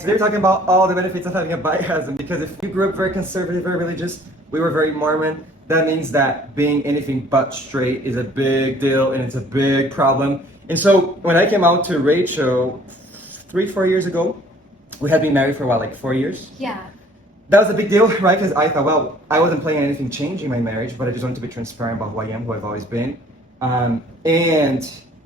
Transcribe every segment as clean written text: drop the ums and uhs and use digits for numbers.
They're talking about all the benefits of having a biasm, because if you grew up very conservative, very religious, we were very Mormon, that means that being anything but straight is a big deal and it's a big problem. And so when I came out to Rachel 3-4 years ago, we had been married for what, like 4 years? Yeah. That was a big deal, right? Because I thought, well, I wasn't planning on anything changing my marriage, but I just wanted to be transparent about who I am, who I've always been. And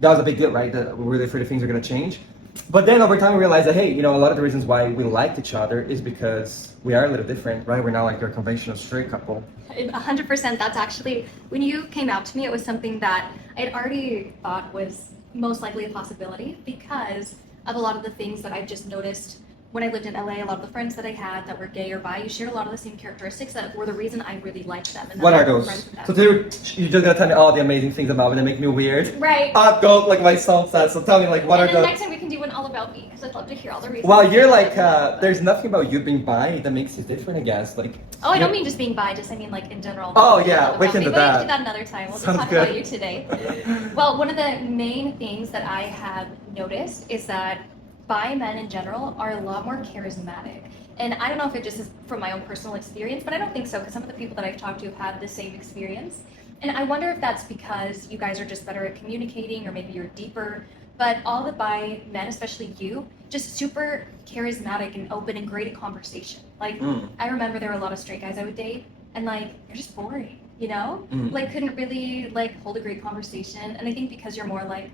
that was a big deal, right? That we're really afraid of things are going to change. But then over time we realized that, hey, you know, a lot of the reasons why we liked each other is because we are a little different, right? We're not like your conventional straight couple. 100%. That's actually, when you came out to me, it was something that I had already thought was most likely a possibility because of a lot of the things that I've just noticed when I lived in LA. A lot of the friends that I had that were gay or bi, you shared a lot of the same characteristics that were the reason I really liked them. And what are those? So you just gotta tell me all the amazing things about me that make me weird. Right. Go like my song says. So tell me, like, what and are then the... next time we can do an all about me because I'd love to hear all the reasons. Well, you're like, there's nothing about you being bi that makes you different, I guess. Like. Oh, I don't mean just being bi, just I mean like in general. Oh yeah, we can do that. We can do that another time. We'll Sounds just talk good. about you today. Well, one of the main things that I have noticed is that bi men in general are a lot more charismatic. And I don't know if it just is from my own personal experience, but I don't think so because some of the people that I've talked to have had the same experience. And I wonder if that's because you guys are just better at communicating or maybe you're deeper. But all the bi men, especially you, just super charismatic and open and great at conversation. Like, I remember there were a lot of straight guys I would date and like, they're just boring, you know? Like couldn't really like hold a great conversation. And I think because you're more like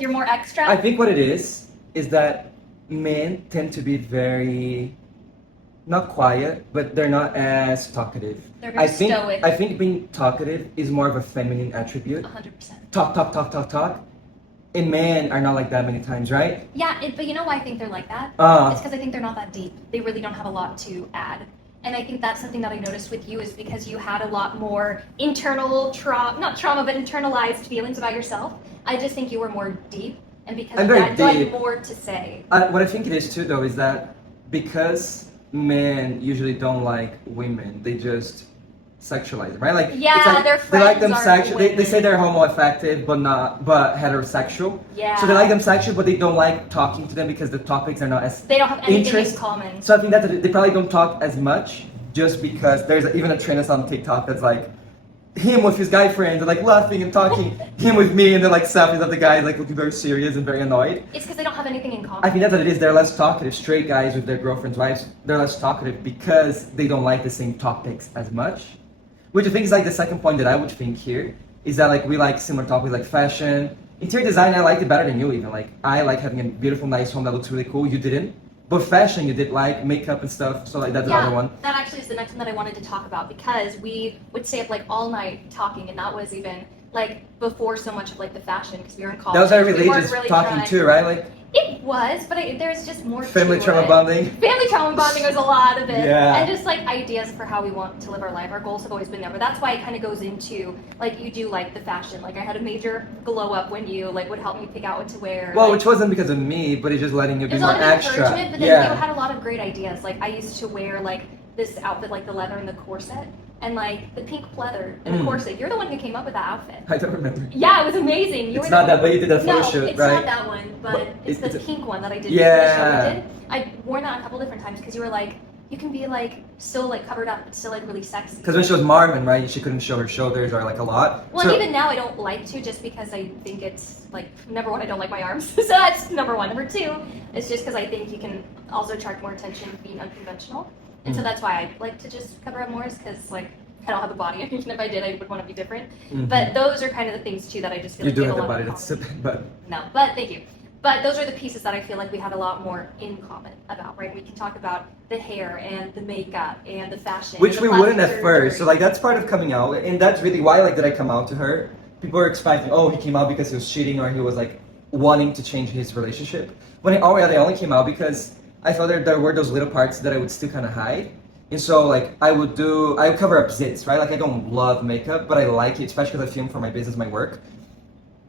you're more extra. I think what it is that men tend to be very, not quiet, but they're not as talkative. They're very stoic. I think being talkative is more of a feminine attribute. 100%. Talk. And men are not like that many times, right? Yeah, but you know why I think they're like that? It's because I think they're not that deep. They really don't have a lot to add. And I think that's something that I noticed with you is because you had a lot more internal not trauma, but internalized feelings about yourself. I just think you were more deep. And because of that, you had more to say. What I think it is too, though, is that because men usually don't like women, they just sexualize them, right? Like, yeah, it's like their friends they like them are sexual. They say they're homo-affected, but heterosexual. Yeah. So they like them sexual, but they don't like talking to them because the topics are not as they don't have anything in common. So I think that they probably don't talk as much just because there's even a trend that's on TikTok that's like him with his guy friends, like laughing and talking, him with me, and they're like selfies of the guys like looking very serious and very annoyed. It's because they don't have anything in common. I think that's what it is. They're less talkative. Straight guys with their girlfriends, wives, they're less talkative because they don't like the same topics as much. Which I think is like the second point that I would think here is that like we like similar topics like fashion, interior design. I liked it better than you even. Like I like having a beautiful, nice home that looks really cool. You didn't. But fashion, you did like makeup and stuff, so like that's another one. That actually is the next one that I wanted to talk about because we would stay up like all night talking, and that was even like before so much of like the fashion because we were in college. That was very religious really talking too, right? Like it was, but there's just more. Family to trauma it. bonding. Family trauma bonding was a lot of it, Yeah. and just like ideas for how we want to live our life. Our goals have always been there, but that's why it kind of goes into like you do like the fashion. Like I had a major glow up when you like would help me pick out what to wear. Well, like, which wasn't because of me, but it's just letting you be more a lot of extra. encouragement, but then you had a lot of great ideas. Like I used to wear like this outfit, like the leather and the corset, and like the pink pleather and the corset. You're the one who came up with that outfit. I don't remember. Yeah, it was amazing. It's not that, but you did that photo shoot, it's right? not that one, but it's the pink one that I did. Yeah. For the show we did. I wore that a couple different times because you were like, you can be like still like covered up, but still like really sexy. Because when she was Mormon, right, she couldn't show her shoulders or like a lot. Well, and even now I don't like to just because I think it's like number one, I don't like my arms, so that's number one. Number two, it's just because I think you can also attract more attention being unconventional. And so that's why I like to just cover up more is because like I don't have a body, and even if I did, I would want to be different. But those are kind of the things too that I just feel You like do we have have the a lot body, in that's common. it, but... No, but thank you. But those are the pieces that I feel like we have a lot more in common about, right? We can talk about the hair and the makeup and the fashion. Which we wouldn't at surgery. first, so like that's part of coming out, and that's really why like did I come out to her. People were expecting, oh, he came out because he was cheating or he was like wanting to change his relationship. When I only came out because I felt there were those little parts that I would still kind of hide. And so like I would cover up zits, right? Like I don't love makeup, but I like it, especially because I film for my business, my work.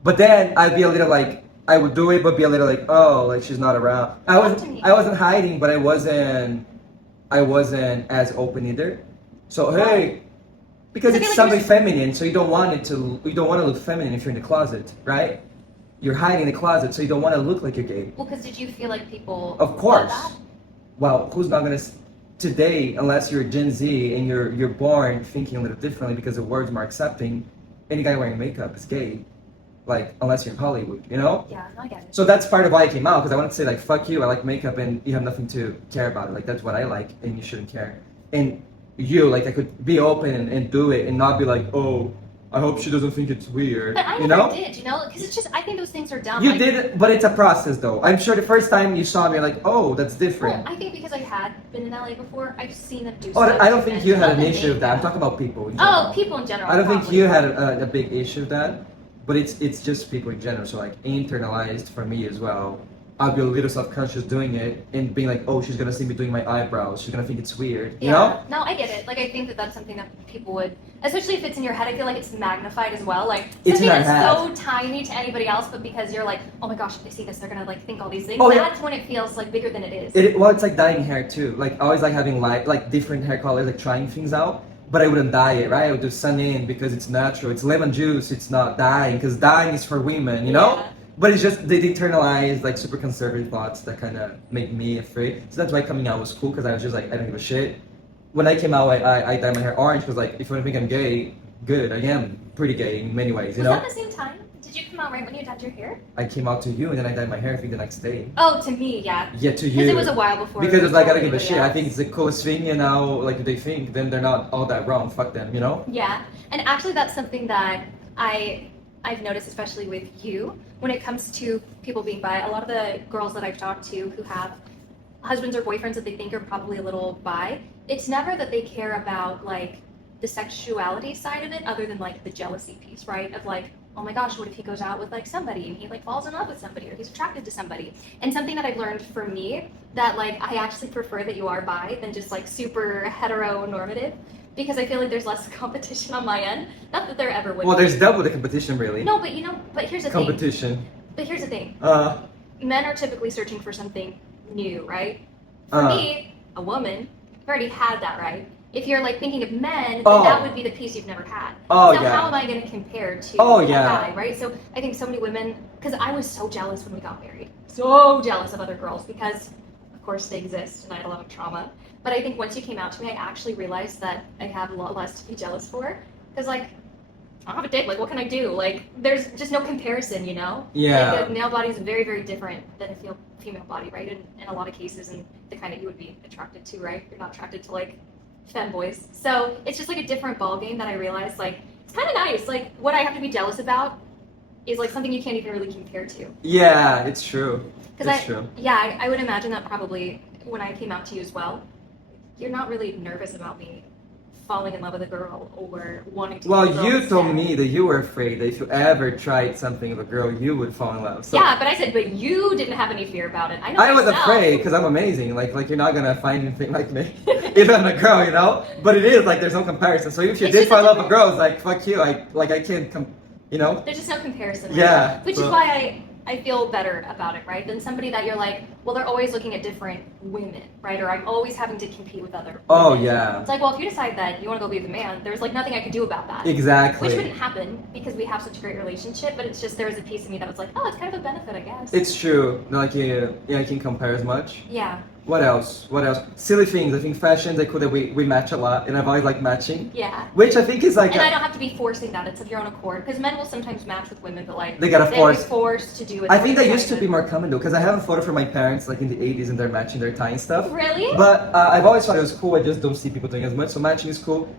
But then I'd be a little like, I would do it, but be a little like, oh, like she's not around. I wasn't hiding, but I wasn't as open either. So hey, because it's something feminine, so you don't want to look feminine if you're in the closet, right? you're hiding in the closet, so you don't want to look like you're gay. Well, because did you feel like people Of course. thought that? Well, who's not gonna today, unless you're Gen Z and you're born thinking a little differently because the world's more accepting, any guy wearing makeup is gay. Like, unless you're in Hollywood, you know? Yeah, no, I get it. So that's part of why I came out, because I wanted to say, like, fuck you, I like makeup and you have nothing to care about it. Like, that's what I like and you shouldn't care. And you, like, I could be open and do it and not be like, oh, I hope she doesn't think it's weird. But I you never know? did, you know? Because it's just, I think those things are dumb. You like, did it, but it's a process though. I'm sure the first time you saw me, you're like, oh, that's different. Well, I think because I had been in LA before, I've seen them do Oh, stuff I don't think and you had an other issue with that. I'm makeup. talking about people in general. Oh, people in general. I don't think probably. you had a big issue with that, but it's just people in general. So like internalized for me as well. I'll be a little self-conscious doing it and being like, oh, she's gonna see me doing my eyebrows. She's gonna think it's weird. You know? No, I get it. Like, I think that that's something that people would, especially if it's in your head, I feel like it's magnified as well. Like, It's something in our that's head. so tiny to anybody else, but because you're like, oh my gosh, if they see this, they're gonna like think all these things. Oh, yeah. That's when it feels like bigger than it is. Well, it's like dyeing hair too. Like I always like having like different hair colors, like trying things out. But I wouldn't dye it, right? I would do sun in because it's natural. It's lemon juice. It's not dyeing because dyeing is for women, you know. Yeah. But it's just they internalize like super conservative thoughts that kind of make me afraid. So that's why coming out was cool because I was just like I don't give a shit. When I came out, I dyed my hair orange because like if you want to think I'm gay, good. I am pretty gay in many ways, you Was know. that the same time? Did you come out right when you dyed your hair? I came out to you and then I dyed my hair I think the next day. Oh, to me, yeah. Yeah, to you. Because it was a while before. Because it's like I don't give a anybody shit. I else. think it's the coolest thing, and now like if they think, then they're not all that wrong. Fuck them, you know. Yeah, and actually that's something that I've noticed, especially with you, when it comes to people being bi. A lot of the girls that I've talked to who have husbands or boyfriends that they think are probably a little bi, it's never that they care about like the sexuality side of it, other than like the jealousy piece, right? Of like, oh my gosh, what if he goes out with like somebody and he like falls in love with somebody or he's attracted to somebody? And something that I've learned for me that like I actually prefer that you are bi than just like super heteronormative, because I feel like there's less competition on my end. Not that there ever would Well, be. there's double the competition, really. No, but you know, but here's the thing. Competition. But here's the thing. Uh, Men are typically searching for something new, right? For me, a woman, I've already had that, right? If you're like thinking of men, then Oh. that would be the piece you've never had. Oh, so yeah. how am I going to compare to Oh, a yeah. guy, right? So I think so many women, because I was so jealous when we got married, so jealous of other girls because, of course, they exist and I had a lot of trauma. But I think once you came out to me, I actually realized that I have a lot less to be jealous for, because like I don't have a dick. Like, what can I do? Like, there's just no comparison, you know? Yeah. Like, a male body is very, very different than a female body, right? In a lot of cases, and the kind that you would be attracted to, right? You're not attracted to, like, femboys. So it's just, like, a different ballgame that I realized, like, it's kind of nice. Like, what I have to be jealous about is, like, something you can't even really compare to. yeah, it's true. Because It's true. Yeah, I would imagine that probably when I came out to you as well, you're not really nervous about me falling in love with a girl or wanting to. Well, be a girl you told instead. me that you were afraid that if you ever tried something with a girl, you would fall in love. So Yeah, but I said, but you didn't have any fear about it. I know. I was myself. afraid because I'm amazing. Like you're not gonna find anything like me if I'm a girl, you know. But it is like there's no comparison. So if you It's did just fall in a love with girls, like fuck you. I can't you know. There's just no comparison. Right? Yeah, Which so- is why I feel better about it, right? Than somebody that you're like, well, they're always looking at different women, right? Or I'm always having to compete with other Oh women. yeah. It's like, well, if you decide that you want to go be with a man, there's like nothing I could do about that. Exactly. Which wouldn't happen because we have such a great relationship, but it's just there was a piece of me that was like, oh, it's kind of a benefit, I guess. It's true. Like yeah, I can compare as much. Yeah. What else? What else? Silly things. I think fashions are cool that we match a lot, and I've always liked matching. Yeah. Which I think is like And I don't have to be forcing that. It's of your own accord. Because men will sometimes match with women, but like They gotta they're force. forced to do it. I think that used to be more common though, because I have a photo from my parents like in the 80s and they're matching their tie and stuff. Really? But I've always thought it was cool. I just don't see people doing as much. So matching is cool.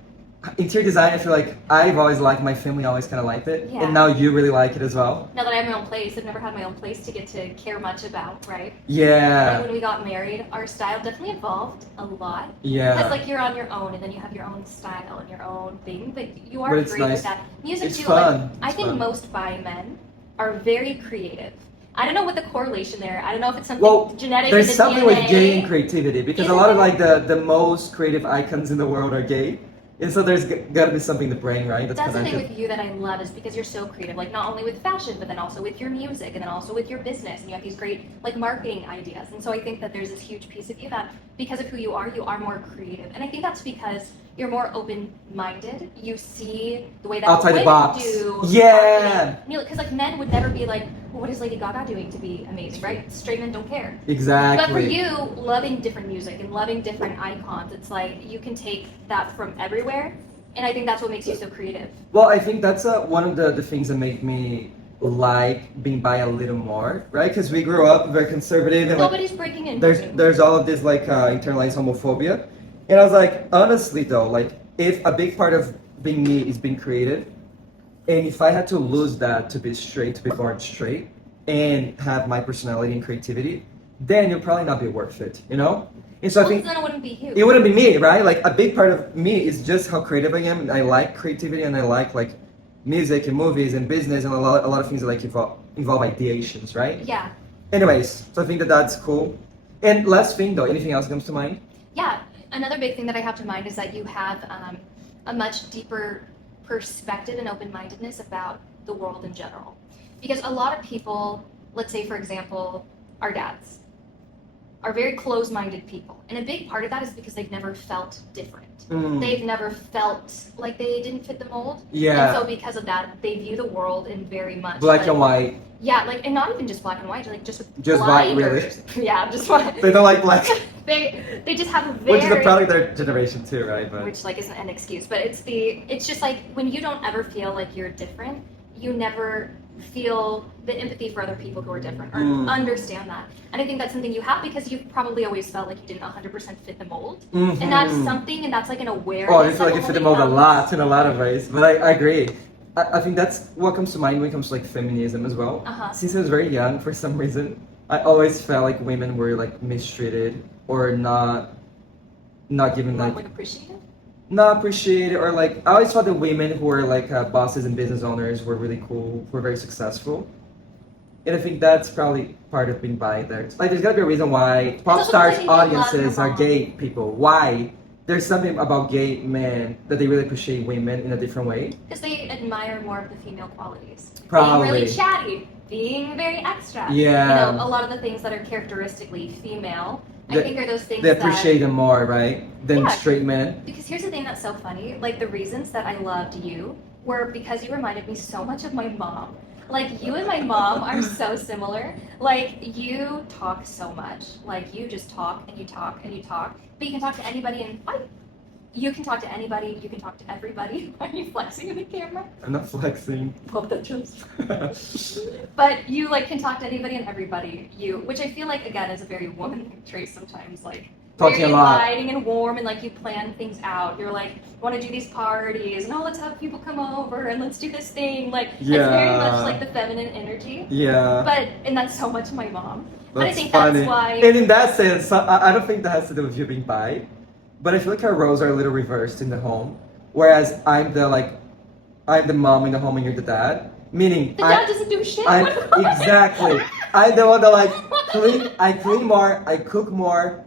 Interior design, I feel like I've always liked. My family always kind of liked it, Yeah. and now you really like it as well. Now that I have my own place, I've never had my own place to get to care much about, right? Yeah. Like when we got married, our style definitely evolved a lot. Yeah. Because like you're on your own, and then you have your own style and your own thing. But you are But it's great nice. with that. Music It's too. fun. Like, I It's think fun. most bi men are very creative. I don't know what the correlation there. I don't know if it's something Well, genetic. there's in the something DNA. with gay and creativity because a Isn't lot of there? like the most creative icons in the world are gay, and so there's got to be something to bring, right? That's the thing connected. with you that I love is because you're so creative, like not only with fashion, but then also with your music and then also with your business, and you have these great like marketing ideas. And so I think that there's this huge piece of you that because of who you are more creative. And I think that's because you're more open-minded. You see the way that Outside the women box. do. Yeah. Because like men would never be like, well, what is Lady Gaga doing to be amazing, right? Straight men don't care. Exactly. But for you, loving different music and loving different icons, it's like you can take that from everywhere, and I think that's what makes you so creative. Well, I think that's one of the things that make me like being bi a little more, right? Because we grew up very conservative and Nobody's breaking in. there's all of this like internalized homophobia, and I was like, honestly though, like if a big part of being me is being creative, and if I had to lose that to be straight, to be born straight, and have my personality and creativity, then it'll probably not be worth it, you know? And so I think then it wouldn't be you. it wouldn't be me, right? Like a big part of me is just how creative I am. And I like creativity, and I like music and movies and business and a lot of things that like involve ideations, right? Yeah. Anyways, so I think that's cool. And last thing though, anything else comes to mind? Yeah. Another big thing that I have to mind is that you have a much deeper perspective and open-mindedness about the world in general. Because a lot of people, let's say for example, our dads, are very close-minded people. And a big part of that is because they've never felt different. They've never felt like they didn't fit the mold. Yeah. And so because of that, they view the world in very much Black and white. Yeah, like, and not even just black and white, like just white, really. Yeah, just white. They don't like black. They just have a very, which is probably their generation too, right? But which like isn't an excuse, but it's just like when you don't ever feel like you're different, you never feel the empathy for other people who are different or understand that. And I think that's something you have because you've probably always felt like you didn't 100% fit the mold. And that's something, and that's like an awareness. Oh, I feel like you fit the mold a lot in a lot of ways. But I agree. I think that's what comes to mind when it comes to like feminism as well. Since I was very young, for some reason, I always felt like women were like mistreated or not given like appreciated. Not appreciated, or like I always thought the women who were like bosses and business owners were really cool, were very successful, and I think that's probably part of being bi. There, like there's gotta be a reason why pop stars' audiences are gay people. Why? There's something about gay men that they really appreciate women in a different way. Because they admire more of the female qualities. Probably. Being really chatty, being very extra. Yeah. You know, a lot of the things that are characteristically female, I think are those things they appreciate them more, right, than straight men. Because here's the thing that's so funny. Like the reasons that I loved you were because you reminded me so much of my mom. Like you and my mom are so similar. Like you talk so much. Like you just talk and you talk and you talk. But you can talk to anybody and you can talk to anybody, you can talk to everybody. Are you flexing in the camera? I'm not flexing. Pop that just. But you like can talk to anybody and everybody. Which I feel like again is a very woman trait sometimes. Like talking very a lot. inviting and warm, and like you plan things out. You're like, want to do these parties, and let's have people come over, and let's do this thing. Like it's very much like the feminine energy. Yeah. And that's so much my mom. But I think funny. that's why. And in that sense, I don't think that has to do with you being bi, but I feel like our roles are a little reversed in the home. Whereas I'm the mom in the home and you're the dad. Meaning the dad doesn't do shit. Exactly. I'm the one that like I clean more, I cook more,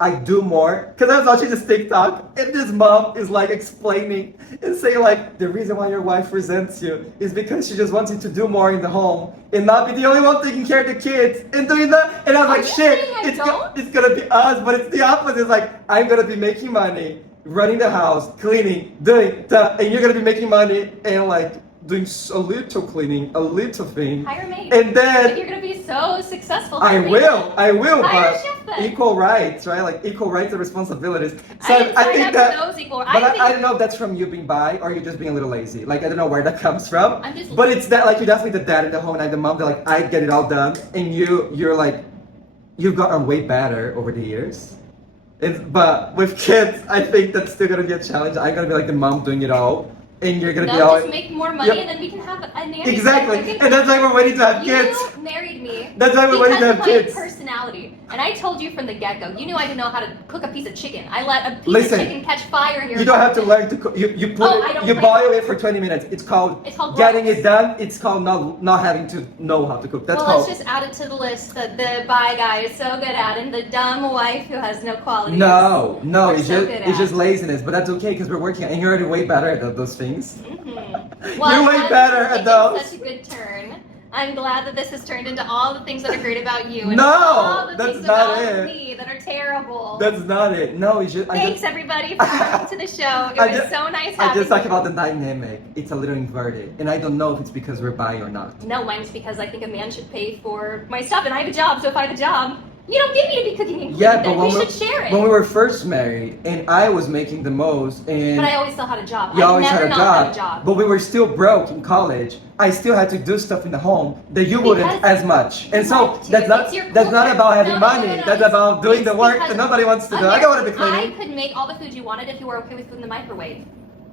I do more. Because I was watching this TikTok and this mom is like explaining and saying like the reason why your wife resents you is because she just wants you to do more in the home and not be the only one taking care of the kids and doing that. And I was like, shit, it's gonna be us, but it's the opposite. It's like I'm gonna be making money, running the house, cleaning, doing stuff, and you're gonna be making money and like doing a little cleaning, a little thing. Hire a maid. And then you're gonna be so successful. I will, Hire a chef but then. equal rights, right? Like equal rights and responsibilities. So I didn't sign think up that, for those equal. but I don't know if that's from you being bi or you just being a little lazy. Like I don't know where that comes from. I'm just but it's that like you're definitely the dad in the home and I'm the mom that like I get it all done, and you're like you've gotten way better over the years. But with kids, I think that's still gonna be a challenge. I'm gonna be like the mom doing it all. And you're gonna be all just make more money and then we can have a nanny. Exactly, and that's why we're waiting to have kids. You married me. That's why we're waiting to have kids. Because of my personality, and I told you from the get-go. You knew I didn't know how to cook a piece of chicken. I let a piece of chicken catch fire in your. You don't have to learn to cook. You boil it for 20 minutes. It's called getting it done. It's called not having to know how to cook. That's let's just add it to the list that the bi guy is so good at, and the dumb wife who has no qualities. No, it's just laziness, but that's okay because we're working, and you're already way better at those things. Well, you're way better at those. Such a good turn. I'm glad that this has turned into all the things that are great about you and No, all the that's things not about it. me that are terrible. That's not it. No, it's just. Thanks everybody for coming to the show. It I was just- so nice I having just talk you. about the dynamic. It's a little inverted, and I don't know if it's because we're bi or not. No, mine's because I think a man should pay for my stuff, and I have a job. So if I have a job, you don't get me to be cooking and cleaning. Yeah, but then when we we, should share it. when we were first married, and I was making the most, and But I always still had a job. you I've always never had a not job, had a job. but we were still broke in college. I still had to do stuff in the home that you wouldn't Because as much, and you so like to. that's not It's your that's not culture. about having No, no, money. no, no, That's it's- about doing it's the work because that nobody wants to do. I don't want to be I cleaning. could make all the food you wanted if you were okay with food in the microwave.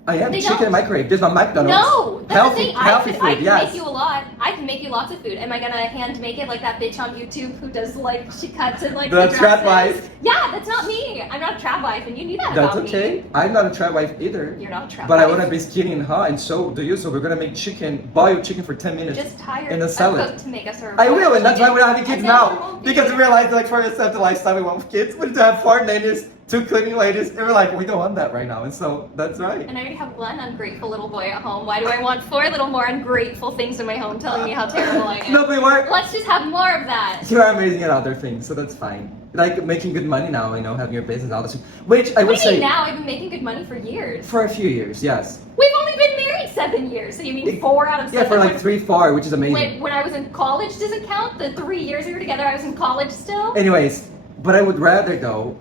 I am They chicken don't. and microwave. There's no McDonald's. No, that's healthy, the thing. healthy I food. can Yes. make you a lot. I can make you lots of food. Am I gonna hand make it like that bitch on YouTube who does like she cuts and like The the trap dresses? wife. Yeah, that's not me. I'm not a trap wife, and you knew that That's about okay. me. I'm not a trap wife either. You're not a trap But I wife. want to be skinny and hot, and so do you. So we're gonna make chicken, boiled chicken for 10 minutes. Just tired in a of salad. cook to make us our I will, and that's why we're not having kids And then there now. won't be- Because we realized, like, for us to have the lifestyle we want with kids, we need to have 4 nannies, 2 cleaning ladies, and we're like, we don't want that right now. And so that's right. And I already have one ungrateful little boy at home. Why do I want 4 little more ungrateful things in my home telling me how terrible I am? No, but we're Let's just have more of that. you are amazing at other things, so that's fine. Like making good money now, having your business, all this, which I What would do you mean say now? I've been making good money for years. for a few years, yes. We've only been married 7 years. So you mean 4 out of 7? Yeah, for like 3, 4, which is amazing. When I was in college, does it count? The 3 years we were together, I was in college still? Anyways, but I would rather though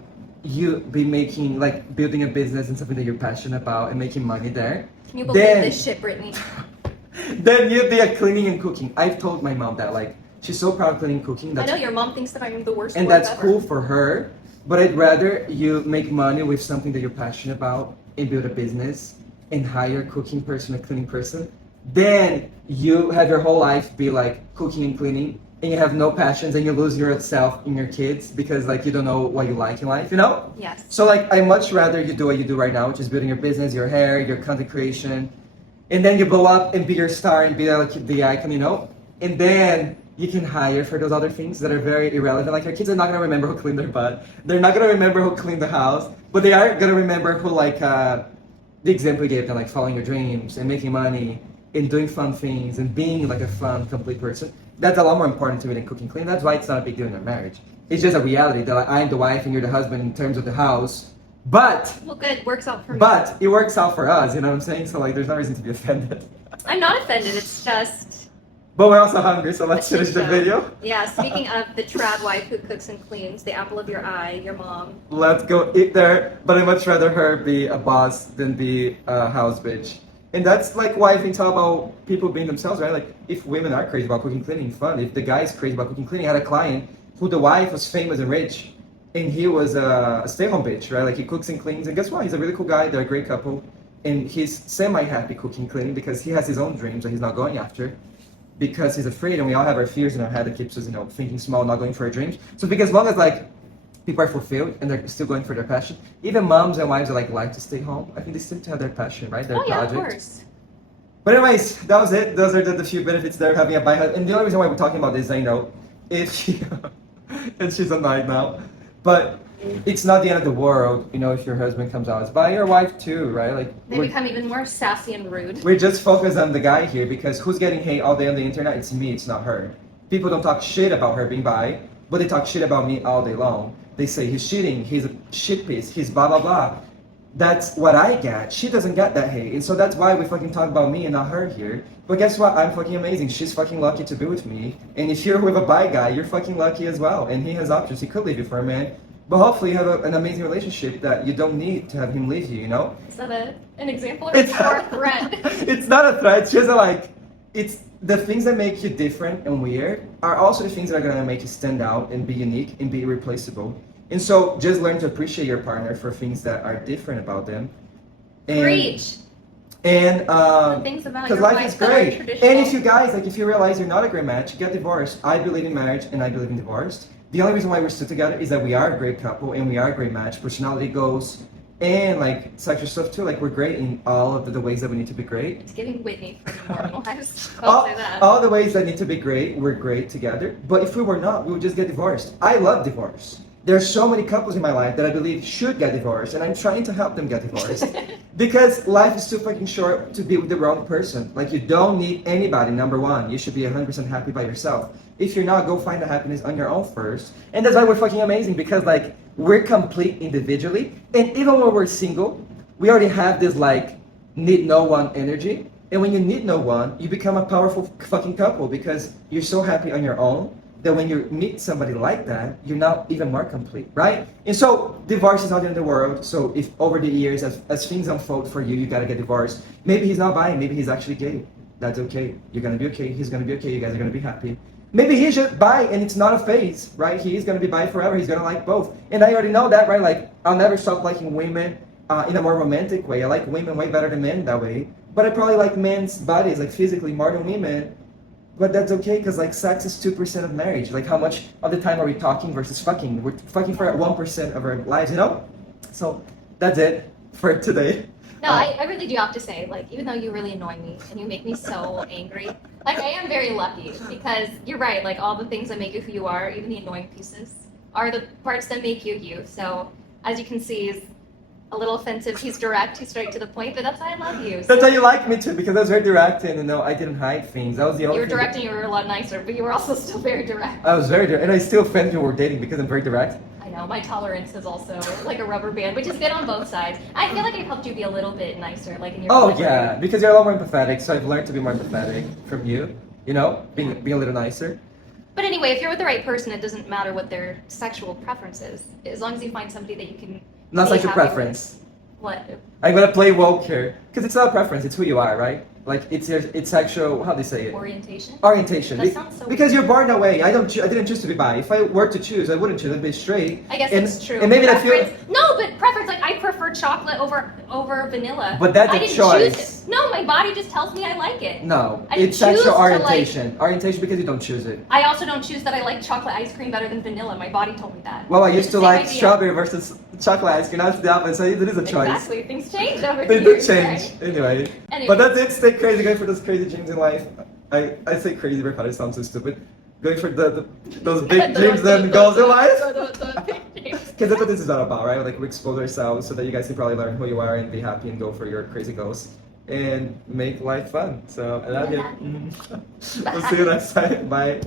you be making like building a business and something that you're passionate about and making money there. Can you believe Then- this shit, Brittany? Then you'd be a cleaning and cooking. I've told my mom that like she's so proud of cleaning and cooking. I That's know your mom thinks that I'm the worst and work that's ever. cool for her. But I'd rather you make money with something that you're passionate about and build a business and hire a cooking person, a cleaning person. Then you have your whole life be like cooking and cleaning, and you have no passions, and you lose yourself in your kids because like you don't know what you like in life, Yes. So like I much rather you do what you do right now, which is building your business, your hair, your content creation, and then you blow up and be your star and be like the icon, and then you can hire for those other things that are very irrelevant. Like your kids are not gonna remember who cleaned their butt. They're not gonna remember who cleaned the house, but they are gonna remember who like the example you gave them, like following your dreams and making money and doing fun things and being like a fun, complete person. That's a lot more important to me than cooking clean. That's why it's not a big deal in a marriage. It's just a reality that like, I'm the wife and you're the husband in terms of the house. But Well, good. Works out for me. but it works out for us, you know what I'm saying? So like there's no reason to be offended. I'm not offended. It's just. But we're also hungry, so let's a shit finish the show. video. Yeah. Speaking of the trad wife who cooks and cleans, the apple of your eye, your mom. Let's go eat there. But I'd much rather her be a boss than be a house bitch. And that's like why I think talk about people being themselves, right? Like if women are crazy about cooking, cleaning, fun. If the guy is crazy about cooking, cleaning, I had a client who the wife was famous and rich, and he was a stay-home bitch, right? Like he cooks and cleans, and guess what? He's a really cool guy. They're a great couple, and he's semi-happy cooking, cleaning because he has his own dreams that he's not going after, because he's afraid, and we all have our fears in our head that keeps us, thinking small, not going for our dreams. So because as long as like people are fulfilled and they're still going for their passion, even moms and wives that like to stay home, I think they still have their passion, right? Their Oh yeah, of project. course. But anyways, that was it. Those are the few benefits there of having a bi husband. And the only reason why we're talking about this, if she, and she's annoyed now, but it's not the end of the world, if your husband comes out as bi, your wife too, right? Like They become even more sassy and rude. we're just focused on the guy here because who's getting hate all day on the internet? It's me, it's not her. People don't talk shit about her being bi, but they talk shit about me all day long. They say he's cheating, he's a shit piece, he's blah blah blah. That's what I get. She doesn't get that hate. And so that's why we fucking talk about me and not her here. But guess what? I'm fucking amazing. She's fucking lucky to be with me. And if you're with a bi guy, you're fucking lucky as well. And he has options. He could leave you for a man. But hopefully you have an amazing relationship that you don't need to have him leave you, Is that an example or It's- a threat? It's not a threat. It's just it's the things that make you different and weird are also the things that are going to make you stand out and be unique and be irreplaceable. And so just learn to appreciate your partner for things that are different about them. And, Preach. And The things about because your life wife is that are great. traditional. And if you guys, if you realize you're not a great match, get divorced. I believe in marriage and I believe in divorce. The only reason why we're still together is that we are a great couple and we are a great match. Personality goes and like sexual stuff too. Like we're great in all of the ways that we need to be great. It's giving Whitney from Normal Lives. I'll say that. All the ways that need to be great, we're great together. But if we were not, we would just get divorced. I love divorce. there's so many couples in my life that I believe should get divorced, and I'm trying to help them get divorced. Because life is too fucking short to be with the wrong person. Like, you don't need anybody, number one. You should be 100% happy by yourself. If you're not, go find the happiness on your own first. And that's why we're fucking amazing, because like, we're complete individually, and even when we're single, we already have this like, need no one energy. And when you need no one, you become a powerful fucking couple, because you're so happy on your own that when you meet somebody like that, you're now even more complete, right? And so divorce is not the end of the world. So if over the years, as things unfold for you, you gotta get divorced. Maybe he's not bi, maybe he's actually gay. That's okay. You're gonna be okay. He's gonna be okay. You guys are gonna be happy. Maybe he's just bi and it's not a phase, right? He's gonna be bi forever. He's gonna like both. And I already know that, right? Like, I'll never stop liking women in a more romantic way. I like women way better than men that way. But I probably like men's bodies, like physically, more than women. But that's okay, because like sex is 2% of marriage. Like, how much of the time are we talking versus fucking? We're fucking for 1% of our lives, you know? So that's it for today. No, I really do have to say, like, even though you really annoy me and you make me so angry, like, I am very lucky, because you're right, like, all the things that make you who you are, even the annoying pieces, are the parts that make you you. So, as you can see, he's a little offensive. He's direct, he's straight to the point, but that's why I love you. So. That's how you like me too, because I was very direct, and I didn't hide things. That was the only You were thing direct and you were a lot nicer, but you were also still very direct. I was very direct, and I still offend you when we're dating because I'm very direct. I know, my tolerance is also like a rubber band, which is good on both sides. I feel like I helped you be a little bit nicer, like in your Oh relationship. yeah, because you're a lot more empathetic, so I've learned to be more empathetic from you, you know, being a little nicer. But anyway, if you're with the right person, it doesn't matter what their sexual preference is, as long as you find somebody that you can. Not be like your happy with. preference. What? I'm gonna play woke here, because it's not a preference, it's who you are, right? Like, it's sexual, how do you say it? Orientation? Orientation. That sounds so because weird. you're born that way. I didn't choose to be bi. If I were to choose, I wouldn't choose. I'd be straight. I guess and, it's true. And maybe that preference. feels. No, but preference, like, I prefer chocolate over vanilla. But that's I a didn't choice. Choose it. No, my body just tells me I like it. No, I didn't it's choose sexual to, orientation. Orientation because you don't choose it. I also don't choose that I like chocolate ice cream better than vanilla. My body told me that. Well, I It's used the to same like idea. strawberry versus chocolate ice cream. Now it's the opposite, so it is a choice. Exactly. Things change over They here. do change. Right? Anyway. But that's it. Stay crazy. Going for those crazy dreams in life. I say crazy, but probably sounds so stupid. Going for those big dreams and goals in life. Because that's what this is all about, right? Like, we expose ourselves so that you guys can probably learn who you are and be happy and go for your crazy goals and make life fun. So I love you. We'll see you next time. Bye.